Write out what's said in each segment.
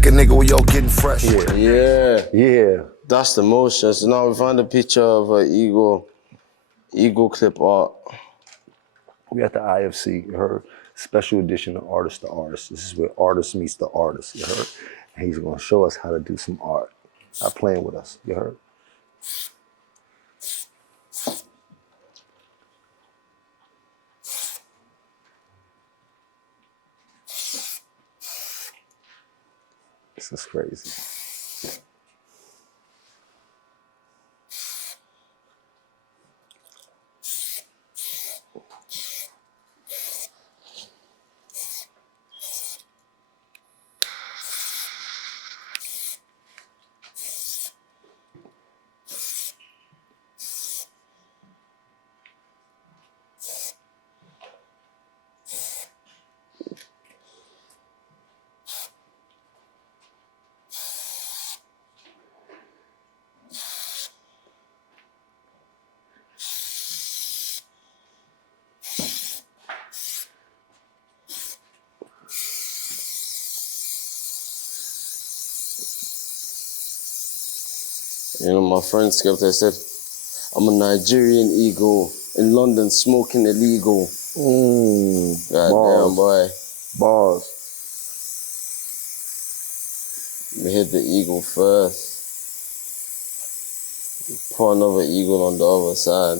thank a nigga when y'all getting fresh. Yeah. That's the motion. So now we found a picture of an Eagle clip art. We at the IFC, you heard? Special edition of Artist to Artist. This is where artist meets the artist, you heard? And he's gonna show us how to do some art. Not playing with us, you heard? This is crazy. You know, my friend Skepta said, I'm a Nigerian eagle in London smoking illegal. Goddamn, boy. Bars. We hit the eagle first. Put another eagle on the other side.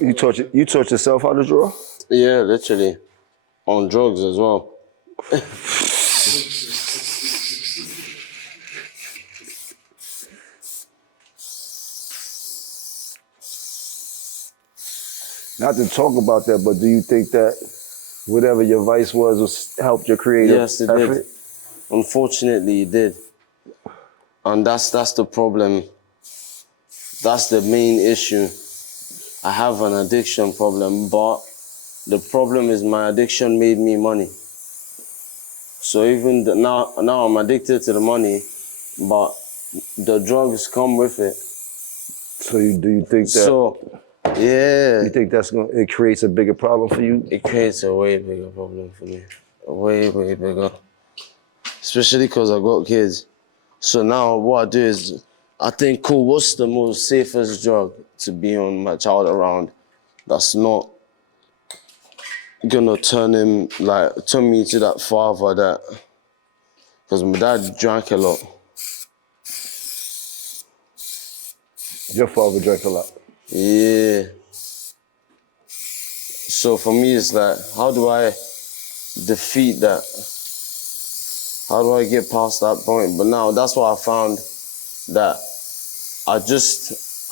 You taught yourself how to draw? Yeah, literally. On drugs as well. Not to talk about that, but do you think that whatever your vice was helped your creative Yes, it effort? did. Unfortunately, it did. And that's the problem. That's the main issue. I have an addiction problem, but the problem is my addiction made me money. So even now I'm addicted to the money, but the drugs come with it. So do you think that? So, yeah. You think it creates a bigger problem for you? It creates a way bigger problem for me. Way, way bigger. Especially because I got kids. So now what I do is, I think, cool, what's the most safest drug to be on my child around that's not gonna turn me to that father that, because my dad drank a lot. Your father drank a lot. Yeah. So for me, it's like, how do I defeat that? How do I get past that point? But now that's what I found, that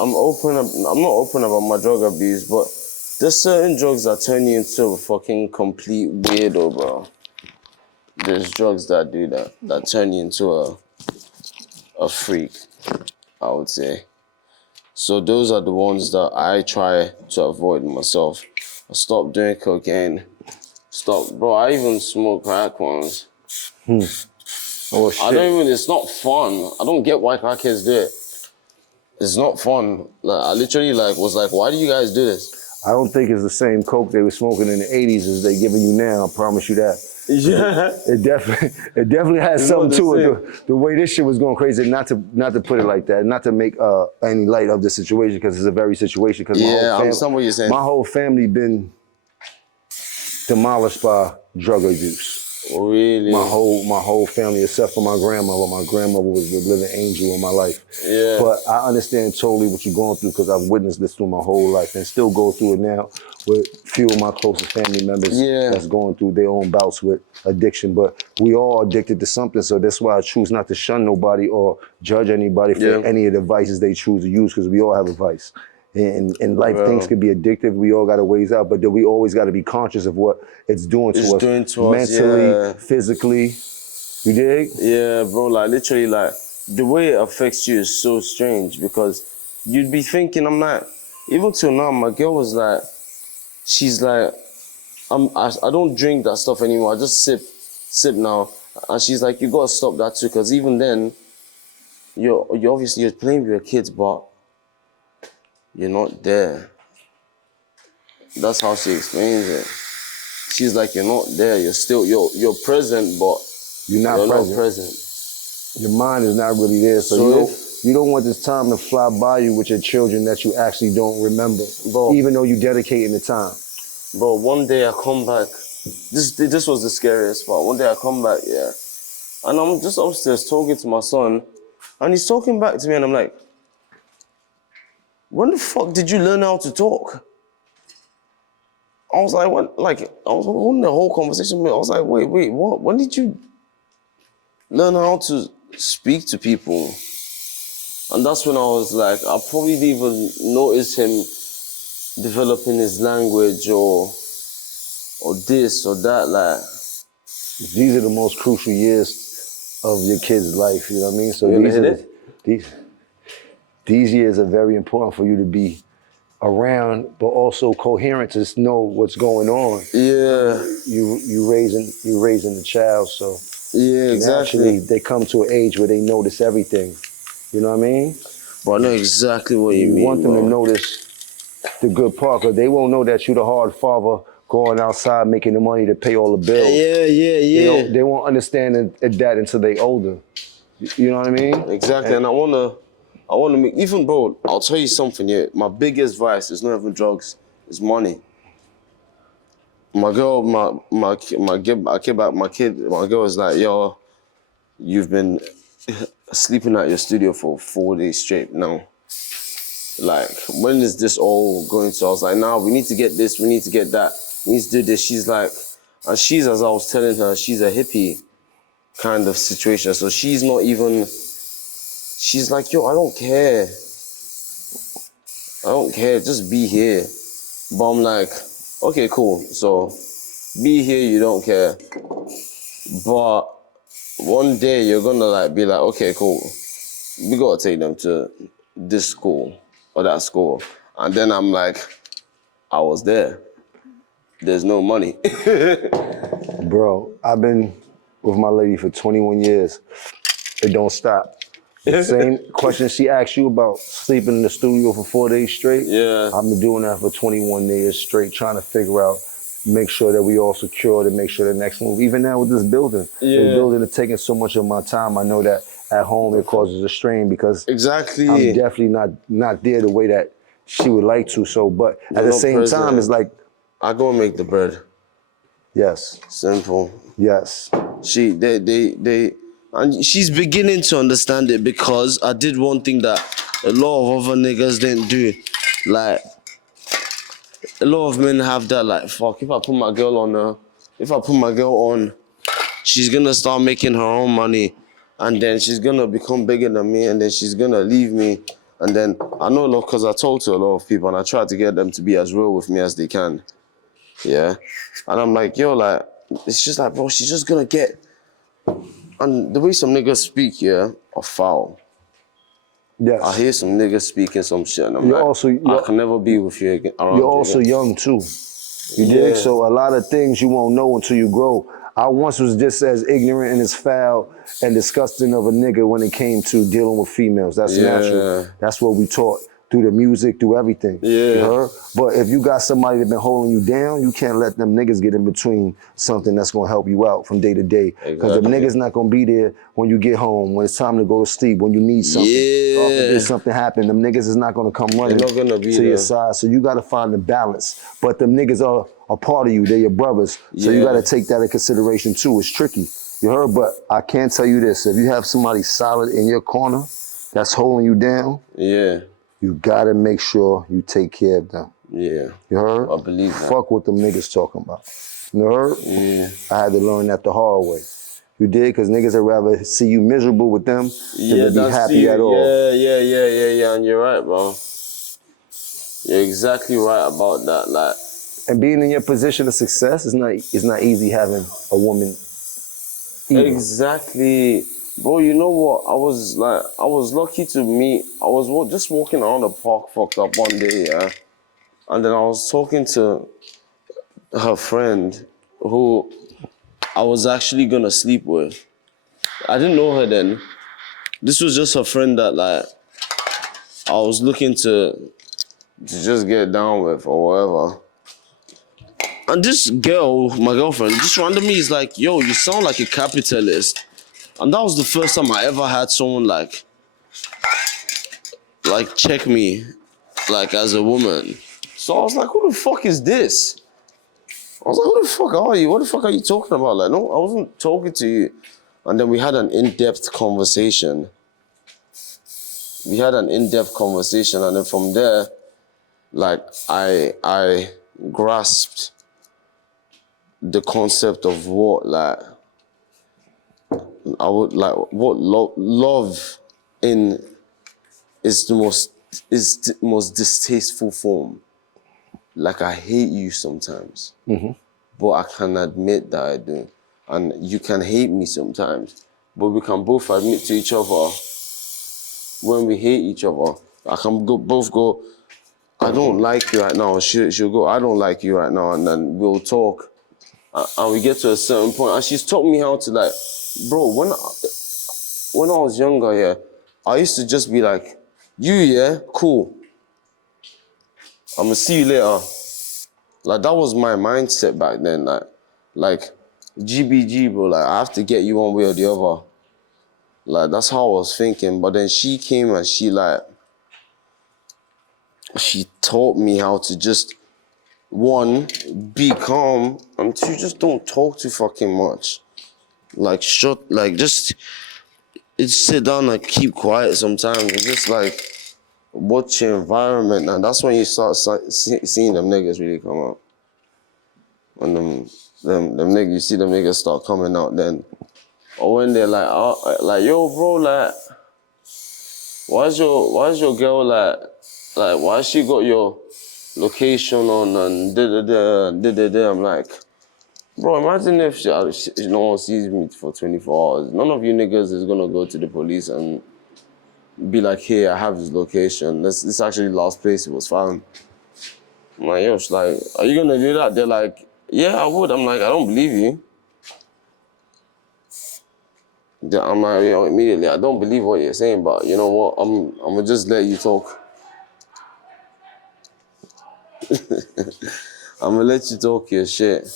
I'm not open about my drug abuse, but there's certain drugs that turn you into a fucking complete weirdo, bro. There's drugs that do that turn you into a freak, I would say. So those are the ones that I try to avoid myself. I stopped doing cocaine. Bro, I even smoke crack once. Oh, shit. It's not fun. I don't get why crackheads do it. It's not fun. Like, I literally was like, why do you guys do this? I don't think it's the same coke they were smoking in the 80s as they giving you now, I promise you that. Yeah. It definitely has something to it. The way this shit was going crazy, not to put it like that, not to make any light of the situation, because it's a very situation. Yeah, I understand what you're saying. My whole family been demolished by drug abuse. Really? My whole family, except for my grandmother. My grandmother was the living angel in my life. Yeah. But I understand totally what you're going through, because I've witnessed this through my whole life and still go through it now with few of my closest family members that's going through their own bouts with addiction. But we all addicted to something, so that's why I choose not to shun nobody or judge anybody for any of the vices they choose to use, because we all have a vice. And in life, things can be addictive. We all got a ways out, but then we always got to be conscious of what it's doing to us mentally, physically. You dig? Yeah, bro. Like literally, like the way it affects you is so strange because you'd be thinking, I'm like, even till now, my girl was like, she's like, I don't drink that stuff anymore. I just sip now. And she's like, you gotta stop that too, because even then, you're obviously you're playing with your kids, but you're not there. That's how she explains it. She's like, you're not there. You're still you're present, but you're not present. Your mind is not really there, so you don't want this time to fly by you with your children that you actually don't remember, bro, even though you're dedicating the time. Bro, one day I come back. This was the scariest part. One day I come back, yeah, and I'm just upstairs talking to my son, and he's talking back to me, and I'm like, when the fuck did you learn how to talk? I was like, what? Like, I was holding the whole conversation. I was like, wait, what? When did you learn how to speak to people? And that's when I was like, I probably didn't even notice him developing his language or this or that. Like, these are the most crucial years of your kid's life. You know what I mean? So these years are very important for you to be around, but also coherent to know what's going on. Yeah. You raising the child, so yeah, exactly. Naturally, they come to an age where they notice everything. You know what I mean? But I know exactly what you mean. You want them to notice the good part, because they won't know that you're the hard father going outside making the money to pay all the bills. Yeah. They won't understand that until they older. You know what I mean? Exactly, and I wanna make, even bro, I'll tell you something, yeah. My biggest vice is not even drugs, it's money. My girl, my girl is like, yo, you've been sleeping at your studio for 4 days straight now. Like, when is this all going to? I was like, nah, we need to get this, we need to get that, we need to do this. She's like, and she's, as I was telling her, she's a hippie kind of situation. So she's not even, she's like, yo, I don't care, just be here. But I'm like, okay, cool. So be here, you don't care. But one day you're gonna like be like, okay, cool, we gotta take them to this school or that school. And then I'm like, I was there. There's no money. Bro, I've been with my lady for 21 years. It don't stop. The same question she asked you about sleeping in the studio for 4 days straight. Yeah. I've been doing that for 21 years straight, trying to figure out, make sure that we all secured and make sure the next move. Even now with this building, this building is taking so much of my time. I know that at home it causes a strain because exactly. I'm definitely not there the way that she would like to. So, but at the same time, it's like, I go and make the bread. Yes. Simple. Yes. And she's beginning to understand it because I did one thing that a lot of other niggas didn't do. Like, a lot of men have that, like, fuck, if I put my girl on, she's gonna start making her own money, and then she's gonna become bigger than me, and then she's gonna leave me. And then I know a lot, because I talk to a lot of people, and I try to get them to be as real with me as they can. Yeah. And I'm like, yo, like, it's just like, bro, she's just gonna get. And the way some niggas speak, yeah, are foul. Yes. I hear some niggas speaking some shit, and I'm I can never be with you again. You're also young too. You dig? So a lot of things you won't know until you grow. I once was just as ignorant and as foul and disgusting of a nigga when it came to dealing with females. That's natural. That's what we taught through the music, through everything. You heard? But if you got somebody that's been holding you down, you can't let them niggas get in between something that's gonna help you out from day to day. Because the niggas not gonna be there when you get home, when it's time to go to sleep, when you need something. If something happened, them niggas is not gonna come running to your side. So you gotta find the balance. But them niggas are a part of you, they're your brothers. So you gotta take that in consideration too. It's tricky. You heard? But I can tell you this, if you have somebody solid in your corner that's holding you down, you gotta make sure you take care of them. You heard? I believe that. Fuck what them niggas talking about. You heard? I had to learn that the hard way. You did? Because niggas would rather see you miserable with them than to be happy at all. Yeah, and you're right, bro. You're exactly right about that. Like, and being in your position of success is not easy having a woman either. Exactly. Bro, you know what? I was lucky to meet. I was just walking around the park, fucked up one day, yeah, and then I was talking to her friend, who I was actually gonna sleep with. I didn't know her then. This was just her friend that like I was looking to just get down with or whatever. And this girl, my girlfriend, just randomly is like, yo, you sound like a capitalist. And that was the first time I ever had someone like check me, like as a woman. So I was like, who the fuck is this? I was like, who the fuck are you? What the fuck are you talking about? Like, no, I wasn't talking to you. And then we had an in-depth conversation. And then from there, like, I grasped the concept of what, like, what love in is the most distasteful form. Like, I hate you sometimes, but I can admit that I do. And you can hate me sometimes, but we can both admit to each other when we hate each other. I can both go, I don't like you right now. And she'll go, I don't like you right now. And then we'll talk. And we get to a certain point. And she's taught me how to, like, bro, when I was younger, yeah, I used to just be like, you, yeah, cool. I'm gonna see you later. Like, that was my mindset back then. Like GBG, bro, like, I have to get you one way or the other. Like, that's how I was thinking. But then she came and she taught me how to just, one, be calm, and two, just don't talk too fucking much. Like, just sit down and keep quiet sometimes. It's just like, watch your environment, and that's when you start seeing them niggas really come out. When them niggas, you see them niggas start coming out then. Or when they're like, yo, bro, like, why's your girl like, why she got your location on and da-da-da. I'm like, bro, imagine if no one sees me for 24 hours. None of you niggas is gonna go to the police and be like, hey, I have his location. This actually last place it was found. I'm like, yo, she's like, are you gonna do that? They're like, yeah, I would. I'm like, I don't believe you. I'm like, yo, immediately, I don't believe what you're saying, but you know what? I'm gonna just let you talk. I'm gonna let you talk your shit.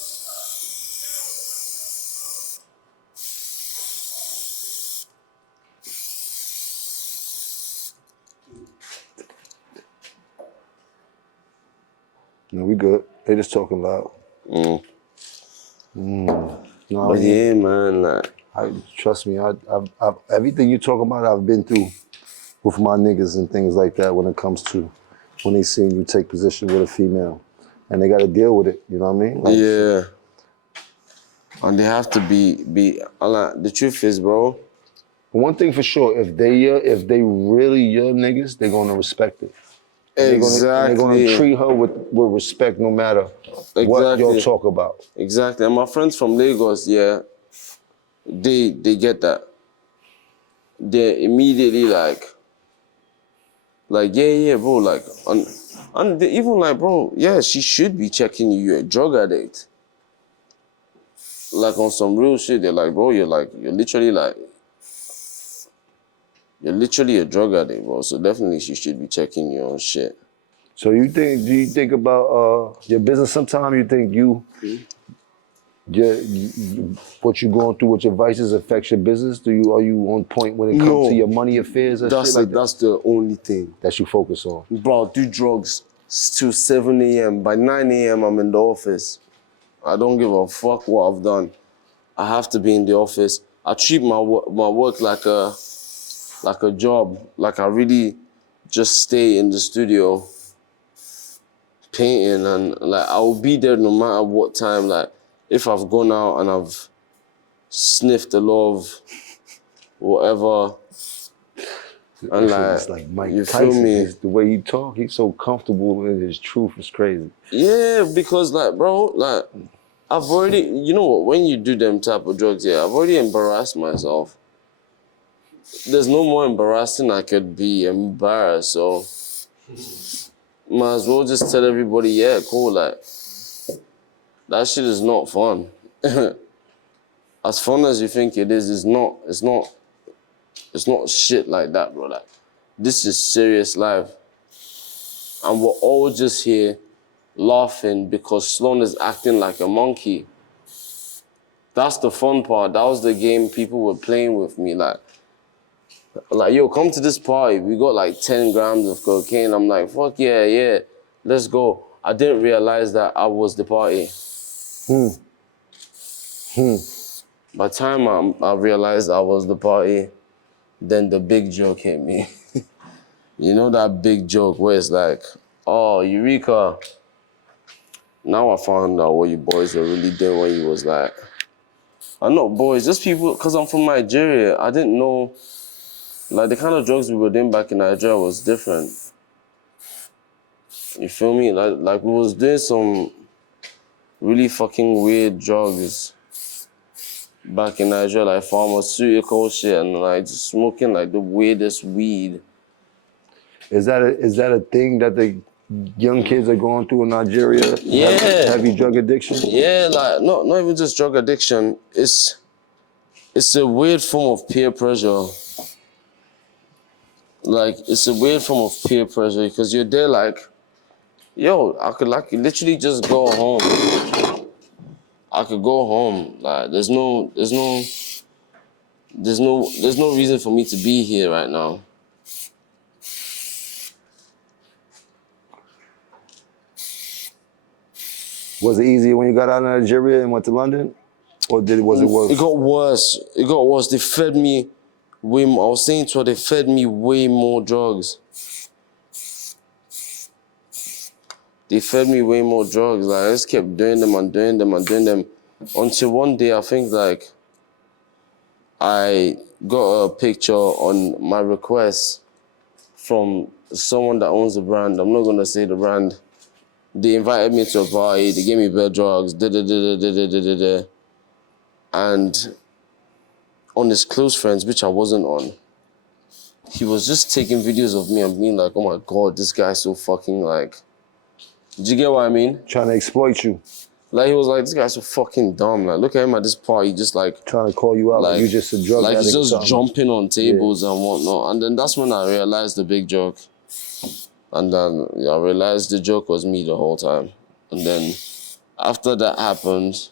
No, we good. They just talking loud. No, But yeah, man, like, trust me, I've everything you talking about, I've been through with my niggas and things like that when it comes to when they seen you take position with a female. And they gotta deal with it, you know what I mean? Like, yeah. And they have to be like, the truth is, bro. One thing for sure, if they really your niggas, they're gonna respect it. Exactly. They're gonna treat her with respect no matter what y'all talk about. Exactly. And my friends from Lagos, yeah, they get that. They're immediately like, yeah, bro, like, and they even like, bro, yeah, she should be checking you. You're a drug addict. Like, on some real shit, they're like, bro, you're literally a drug addict, bro. So definitely she should be checking your own shit. So do you think about your business sometime? You think what you're going through with your vices affects your business? Are you on point when it comes to your money affairs or shit like that? That's the only thing that you focus on. Bro, I do drugs till 7 a.m. By 9 a.m. I'm in the office. I don't give a fuck what I've done. I have to be in the office. I treat my work like a job. Like, I really just stay in the studio painting, and like, I will be there no matter what time. Like, if I've gone out and I've sniffed a lot of whatever, and it's like Mike you Tyson, feel me? The way he talk, he's so comfortable in his truth. It's crazy. Yeah, because like, bro, like, I've already, you know what, when you do them type of drugs, yeah, I've already embarrassed myself. there's no more embarrassing I could be embarrassed, so might as well just tell everybody, yeah, cool, like, that shit is not fun. As fun as you think it is, it's not shit like that, bro. Like, this is serious life. And we're all just here laughing because Slawn is acting like a monkey. That's the fun part. That was the game people were playing with me. Like, yo, come to this party. We got like 10 grams of cocaine. I'm like, fuck yeah, let's go. I didn't realize that I was the party. By the time I realized I was the party, then the big joke hit me. You know that big joke where it's like, oh, Eureka. Now I found out what you boys were really doing when you was like, I'm not boys, just people, because I'm from Nigeria. I didn't know, like the kind of drugs we were doing back in Nigeria was different. You feel me? Like we was doing some really fucking weird drugs back in Nigeria, like pharmaceutical shit and like just smoking like the weirdest weed. Is that a thing that the young kids are going through in Nigeria? Yeah. Heavy drug addiction? Yeah, like not even just drug addiction. It's a weird form of peer pressure. Like, it's a weird form of peer pressure because you're there like, yo, I could like literally just go home. I could go home. Like, there's no reason for me to be here right now. Was it easier when you got out of Nigeria and went to London? Or was it worse? It got worse. It got worse. They fed me way more. I was saying to her, they fed me way more drugs. They fed me way more drugs. Like, I just kept doing them and doing them and doing them. Until one day, I think, like, I got a picture on my request from someone that owns the brand. I'm not going to say the brand. They invited me to a party. They gave me bad drugs. And on his close friends, which I wasn't on, he was just taking videos of me and being like, oh my God, this guy's so fucking like, did you get what I mean? Trying to exploit you. Like, he was like, this guy's so fucking dumb. Like, look at him at this party, just like... Trying to call you out like you just a drug addict. Like, he's just jumping on tables and whatnot. And then that's when I realized the big joke. And then I realized the joke was me the whole time. And then after that happened,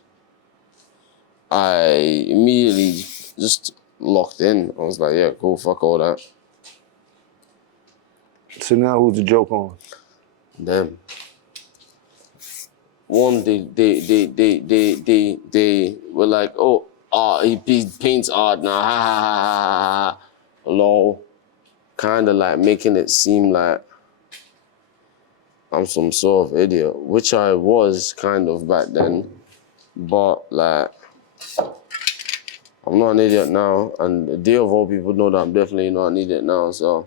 I immediately just locked in. I was like, yeah, cool, fuck all that. So now who's the joke on? Them. One, they were like, oh, he paints art now, ha ha ha ha ha, lol. Kind of like making it seem like I'm some sort of idiot, which I was kind of back then, but like, I'm not an idiot now, and the day of all people know that I'm definitely not an idiot now, so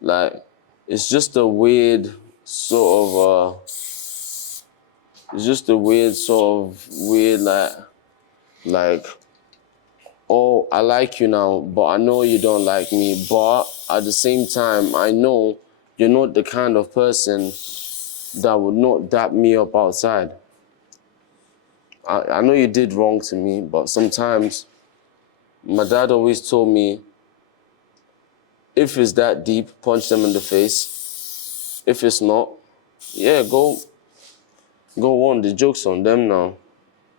like, it's just a weird sort of, like, oh, I like you now, but I know you don't like me, but at the same time, I know you're not the kind of person that would not dap me up outside. I know you did wrong to me, but sometimes my dad always told me, if it's that deep, punch them in the face. If it's not, yeah, go on. The joke's on them now.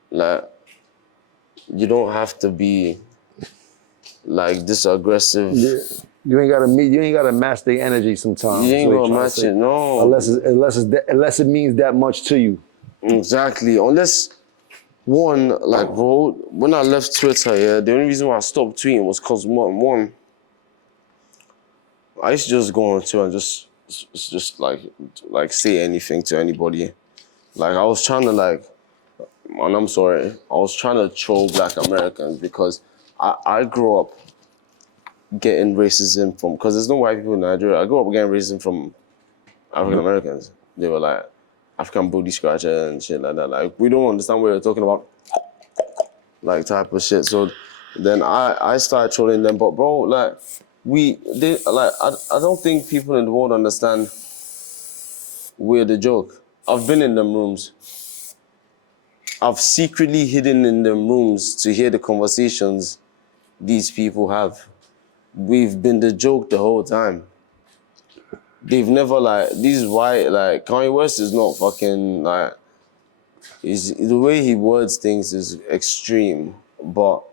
Like, you don't have to be like this aggressive. Yeah. You ain't gotta match their energy sometimes. You ain't gonna match it, no. Unless it means that much to you. Exactly. Unless one, like, bro, when I left Twitter, yeah, the only reason why I stopped tweeting was because one, I used to just go on Twitter and just like say anything to anybody. Like, I was trying to like, and I'm sorry, I was trying to troll Black Americans because I grew up getting racism from, because there's no white people in Nigeria. I grew up getting racism from African Americans. They were like African booty scratcher and shit like that. Like, we don't understand what you're talking about, like type of shit. So Then I started trolling them, but bro, like I don't think people in the world understand we're the joke. I've been in them rooms. I've secretly hidden in them rooms to hear the conversations these people have. We've been the joke the whole time. They've never these white Kanye West is not fucking the way he words things is extreme, but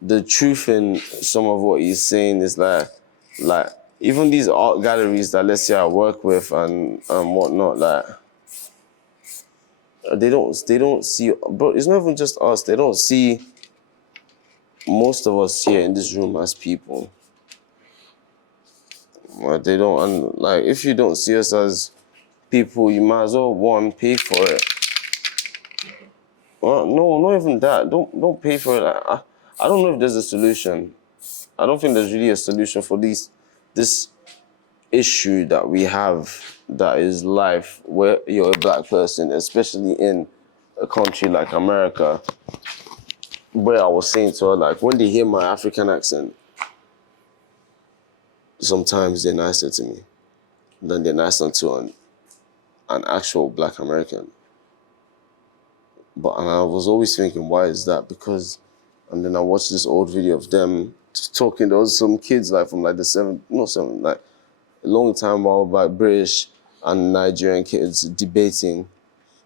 the truth in some of what he's saying is like even these art galleries that let's say I work with and whatnot, they don't see, bro, it's not even just us, they don't see most of us here in this room as people. They don't, and if you don't see us as people, you might as well one pay for it. Well, no, not even that. Don't pay for it. I don't know if there's a solution. I don't think there's really a solution for this issue that we have, that is life, where you're a black person, especially in a country like America, where I was saying to her, when they hear my African accent, sometimes they're nicer to me than they're nicer to an actual black American. And I was always thinking, why is that? Because, and then I watched this old video of them talking. There was some kids from a long time while British and Nigerian kids debating.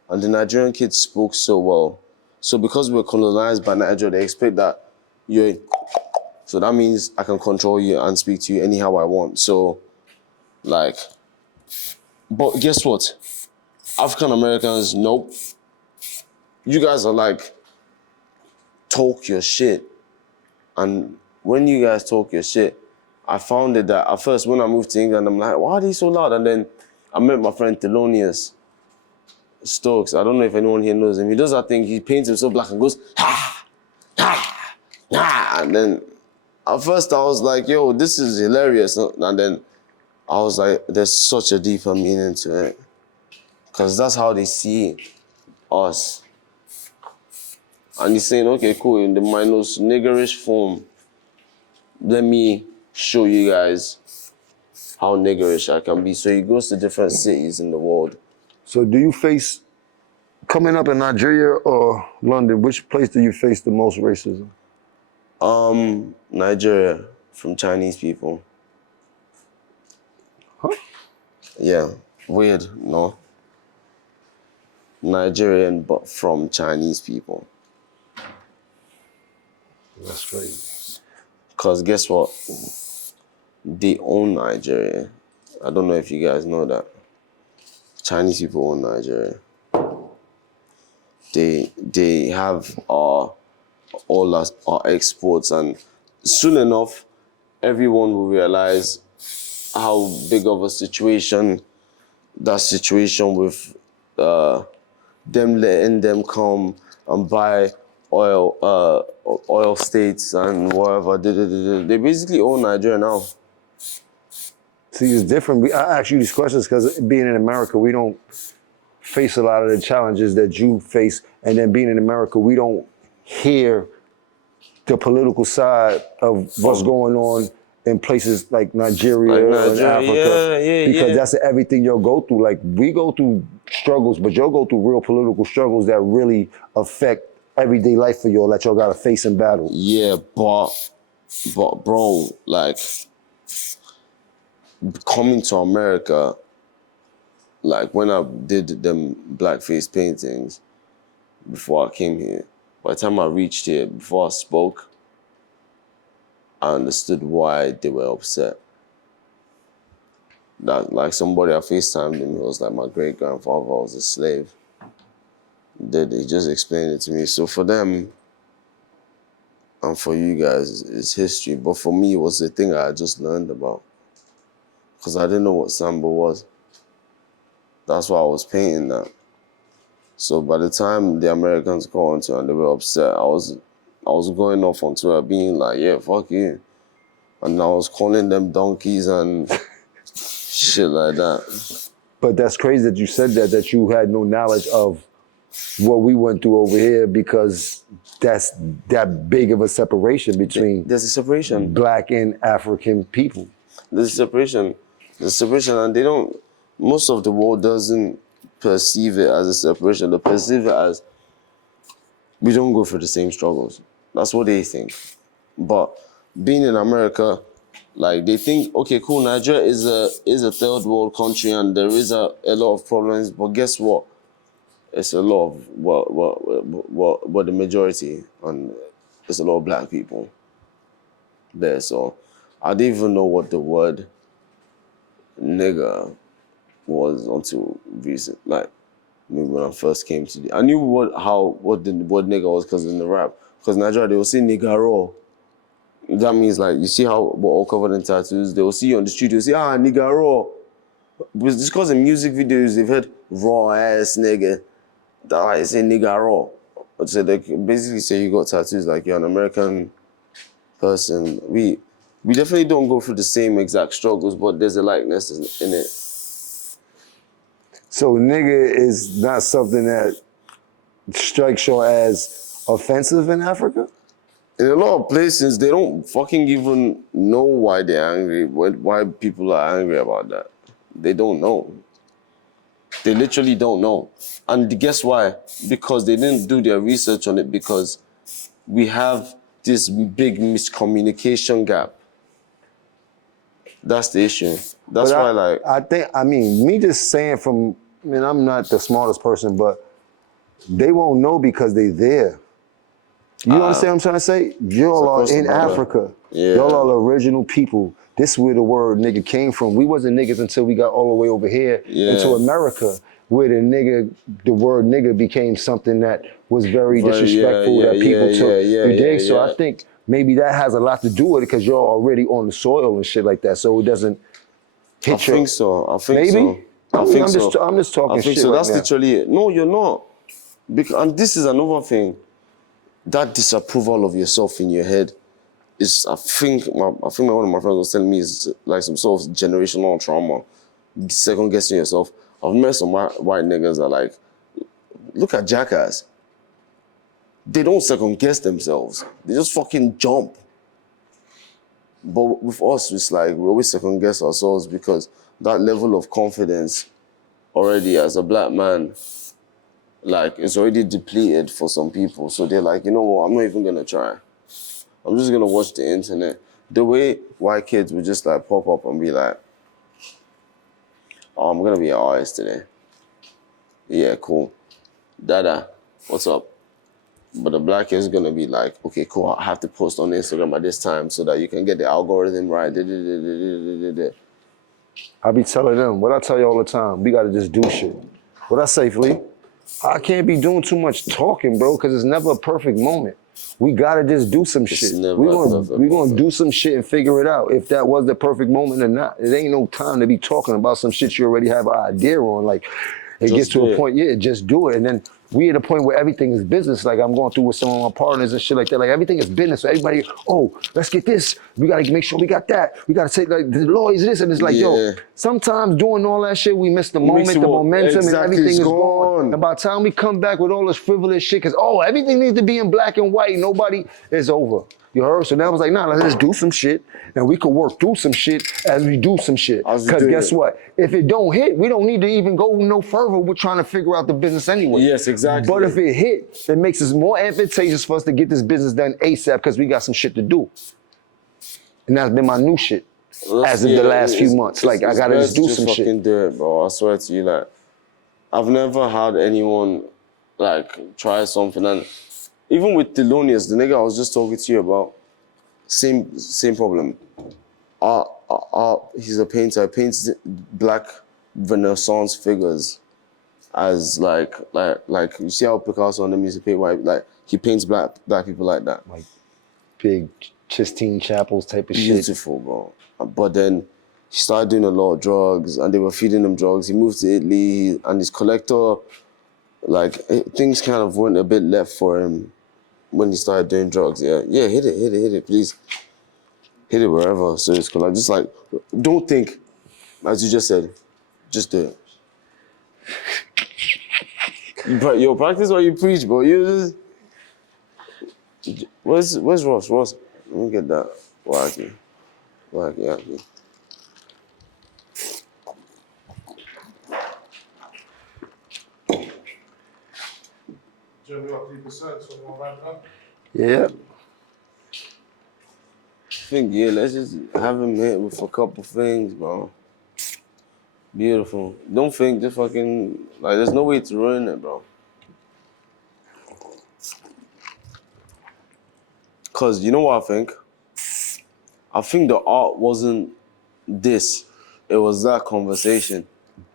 And the Nigerian kids spoke so well. So because we were colonized by Nigeria, they expect that so that means I can control you and speak to you anyhow I want. So, but guess what? African Americans, nope. You guys are talk your shit. And when you guys talk your shit, I found it that at first when I moved to England, I'm like, why are they so loud? And then I met my friend Thelonious Stokes. I don't know if anyone here knows him. He does that thing, he paints himself black and goes, ha, ha, ha. And then at first I was like, yo, this is hilarious. And then I was like, there's such a deeper meaning to it. Because that's how they see us. And he's saying, okay, cool, in the most niggerish form, let me show you guys how niggerish I can be. So he goes to different cities in the world. So do you face, coming up in Nigeria or London, which place do you face the most racism? Nigeria, from Chinese people. Huh? Yeah, weird, no? Nigerian, but from Chinese people. That's crazy. Because guess what? They own Nigeria. I don't know if you guys know that. Chinese people own Nigeria. They have all our exports, and soon enough, everyone will realize how big of a situation that situation with them letting them come and buy oil states and whatever. They basically own Nigeria now. See, it's different. I ask you these questions because being in America, we don't face a lot of the challenges that you face. And then being in America, we don't hear the political side of what's going on in places like Nigeria and Africa. Because that's everything you'll go through. We go through struggles, but you'll go through real political struggles that really affect everyday life for y'all that y'all gotta face and battle. Yeah, but bro, coming to America, when I did them blackface paintings before I came here, by the time I reached here, before I spoke, I understood why they were upset. That somebody I FaceTimed him, he was like, my great grandfather was a slave. They just explained it to me. So for them and for you guys, it's history. But for me, it was the thing I just learned about. Because I didn't know what Samba was. That's why I was painting that. So by the time the Americans got onto it and they were upset, I was going off on Twitter being like, yeah, fuck you. And I was calling them donkeys and shit like that. But that's crazy that you said that you had no knowledge of what we went through over here because that's that big of a separation between there's a separation. Black and African people. There's a separation, and they don't. Most of the world doesn't perceive it as a separation. They perceive it as we don't go through the same struggles. That's what they think. But being in America, like they think, okay, cool, Nigeria is a third world country and there is a lot of problems, but guess what? It's a lot of what the majority, and it's a lot of Black people there. So I didn't even know what the word nigger was until recent, like maybe when I first came to I knew what the word nigger was because in the rap. Because in Nigeria they will say niggaro. That means like you see how we're all covered in tattoos. They will see you on the street. They'll say niggaro. But just because in music videos they've heard raw ass nigga. That's why they say niggaro. So they basically say you got tattoos like you're an American person. We definitely don't go through the same exact struggles, but there's a likeness in it. So nigga is not something that strikes you as offensive in Africa? In a lot of places, they don't fucking even know why they're angry, why people are angry about that. They don't know. They literally don't know. And guess why? Because they didn't do their research on it, because we have this big miscommunication gap. That's the issue. That's But why, like... I mean, me just saying I'm not the smartest person, but they won't know because they there. You understand what I'm trying to say? Y'all are in Africa. Yeah. Y'all are the original people. This is where the word nigga came from. We wasn't niggas until we got all the way over here into America, where the word nigga became something that was very disrespectful that people took. You dig? So I think maybe that has a lot to do with it because you're already on the soil and shit like that, so it doesn't hit I think so. I think maybe? so. I think I'm so. just talking I think shit so. right That's now. literally it. No, you're not. And this is another thing. That disapproval of yourself in your head is, I think one of my friends was telling me, is like some sort of generational trauma. Second guessing yourself. I've met some white niggas that like, look at Jackass. They don't second guess themselves. They just fucking jump. But with us, it's like we always second guess ourselves because that level of confidence already as a Black man, like, it's already depleted for some people. So they're like, you know what, I'm not even gonna try. I'm just gonna watch the internet. The way white kids would just like pop up and be like, oh, I'm gonna be an artist today. Yeah, cool. Dada, what's up? But the Black kid is gonna be like, okay, cool, I have to post on Instagram at this time so that you can get the algorithm right. I be telling them, what I tell you all the time, we gotta just do shit. What I say, Flea? I can't be doing too much talking, bro, because it's never a perfect moment. We gotta just do some shit. We're gonna do some shit and figure it out if that was the perfect moment or not. It ain't no time to be talking about some shit you already have an idea on. Like, it gets to a point, just do it. And then we at a point where everything is business. Like I'm going through with some of my partners and shit like that. Like everything is business. So everybody, oh, let's get this. We gotta make sure we got that. We gotta say like the law is this, and it's like, yo, sometimes doing all that shit, we miss the moment, the momentum, and everything is gone. And by the time we come back with all this frivolous shit, cause everything needs to be in black and white. Nobody is over. You heard? So now I was like, nah, let's do some shit, and we could work through some shit as we do some shit. Cause guess what? If it don't hit, we don't need to even go no further. We're trying to figure out the business anyway. Yes, exactly. But if it hit, it makes us more advantageous for us to get this business done ASAP because we got some shit to do. And that's been my new shit as of the last few months. Like I gotta just do some shit. Fucking do it, bro. I swear to you, like I've never had anyone like try something, and even with Thelonious, the nigga I was just talking to you about, same problem. He's a painter. He paints black Renaissance figures as like you see how Picasso and them used to paint white, like he paints black people like that. Like big Sistine Chapels type of shit. Beautiful, bro. But then he started doing a lot of drugs and they were feeding him drugs. He moved to Italy and his collector, like things kind of went a bit left for him when he started doing drugs. Yeah, hit it, please. Hit it wherever. So it's cool. Like, just like, don't think, as you just said, just do it. Yo, practice what you preach, bro. You just... Where's Ross? Ross, let me get that. Wacky. Jim, we are 3%, so we gonna wrap it up? Yeah. I think, yeah, let's just have him hit with a couple things, bro. Beautiful. Don't think just fucking... Like, there's no way to ruin it, bro. Because you know what I think? I think the art wasn't this. It was that conversation.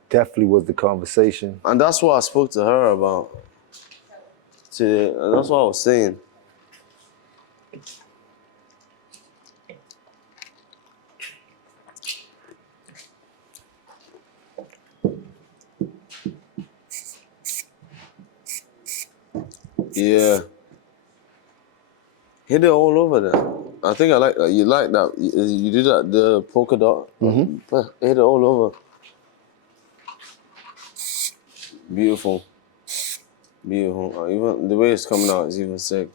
Definitely was the conversation. And that's what I spoke to her about today. And that's what I was saying. Yeah. Hit it all over there. I think I like that. You like that. You did that, the polka dot. Hit it all over. Beautiful. Beautiful. Even the way it's coming out is even sick.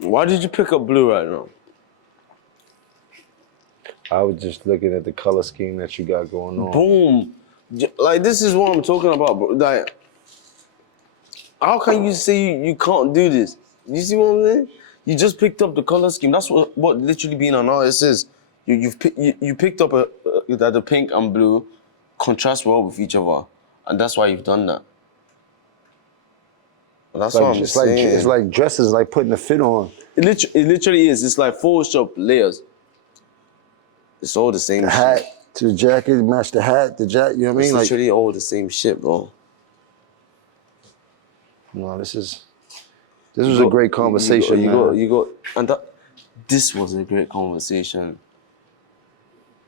Why did you pick up blue right now? I was just looking at the color scheme that you got going on. Boom. Like, this is what I'm talking about, bro. Like, how can you say you can't do this? You see what I'm saying? You just picked up the color scheme. That's what literally being an artist is. You picked up that the pink and blue contrast well with each other, and that's why you've done that. That's what I'm saying. It's like dresses, like putting a fit on. It literally is. It's like Photoshop layers. It's all the same The shit. hat to the jacket, match the hat, the jacket, you know what I mean? It's literally all the same shit, bro. No, this was a great conversation, This was a great conversation.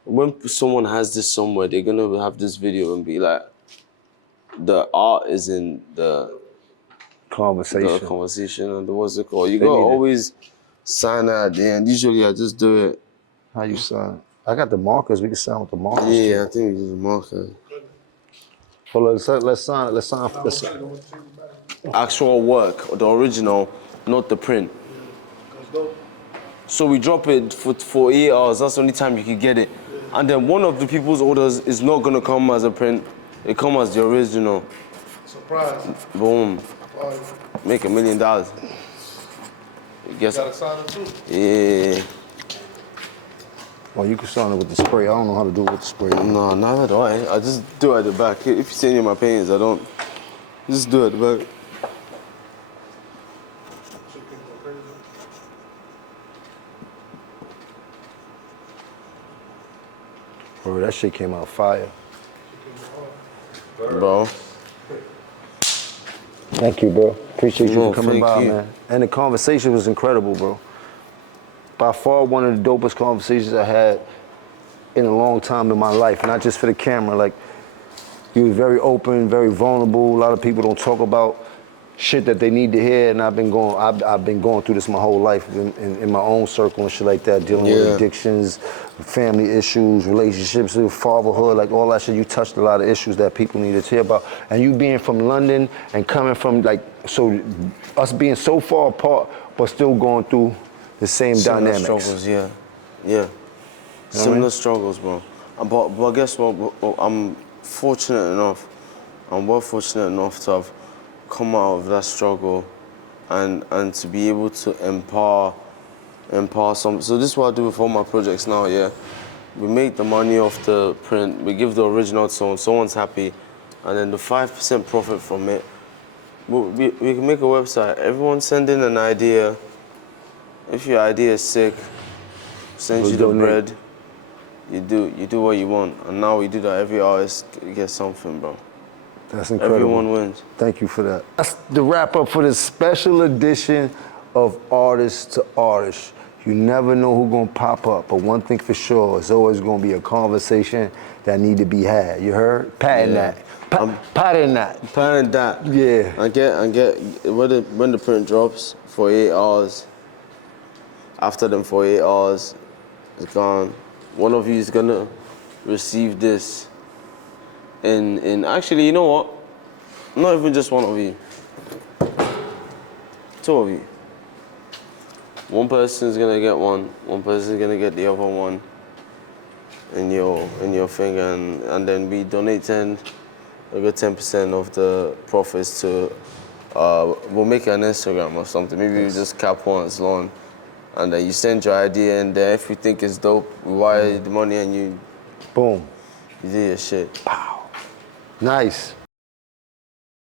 When someone has this somewhere, they're gonna have this video and be like, the art is in the conversation and what's it called? You gotta always sign at the end. Usually I just do it. How you sign? I got the markers. We can sign with the markers. Yeah, too. I think we use marker. Hold on, let's sign it. Let's sign. Actual work, the original, not the print. So we drop it for 8 hours. That's the only time you can get it. And then one of the people's orders is not gonna come as a print. It come as the original. Surprise. Boom. Make $1 million. You gotta sign it too. Yeah. Well, you can sign it with the spray. I don't know how to do it with the spray. No, neither do I. I just do it at the back. If you see any of my paintings, I don't. Just do it at the back. Bro, that shit came out fire. Bro. Thank you, bro. Appreciate you for coming by, thank you. man. And the conversation was incredible, bro. By far one of the dopest conversations I had in a long time in my life, not just for the camera. Like, you were very open, very vulnerable. A lot of people don't talk about shit that they need to hear, and I've been going through this my whole life in my own circle and shit like that, dealing with addictions, family issues, relationships, fatherhood, like all that shit. You touched a lot of issues that people need to hear about. And you being from London and coming from, like, so us being so far apart, but still going through the same dynamics. Struggles, yeah. Similar struggles, bro. But guess what? I'm fortunate enough. I'm well fortunate enough to have come out of that struggle and to be able to empower some. So this is what I do with all my projects now, yeah. We make the money off the print, we give the original to someone, someone's happy, and then the 5% profit from it, we can make a website. Everyone send in an idea. If your idea is sick, send you the bread. You do what you want. And now we do that, every artist gets something, bro. That's incredible. Everyone wins. Thank you for that. That's the wrap up for this special edition of Artist to Artist. You never know who's gonna pop up, but one thing for sure, it's always gonna be a conversation that need to be had. You heard? Patent Yeah. that. Patent that. Planning that. Yeah. I get when the print drops, 48 hours. After them 48 hours, it's gone. One of you is gonna receive this. In actually, you know what? Not even just one of you. Two of you. One person's gonna get one person's gonna get the other one in your finger, and then we donate 10% of the profits to we'll make an Instagram or something. Maybe we just cap one Slawn, and then you send your idea, and then if you think it's dope, we wire the money and you Boom. do your shit. Nice.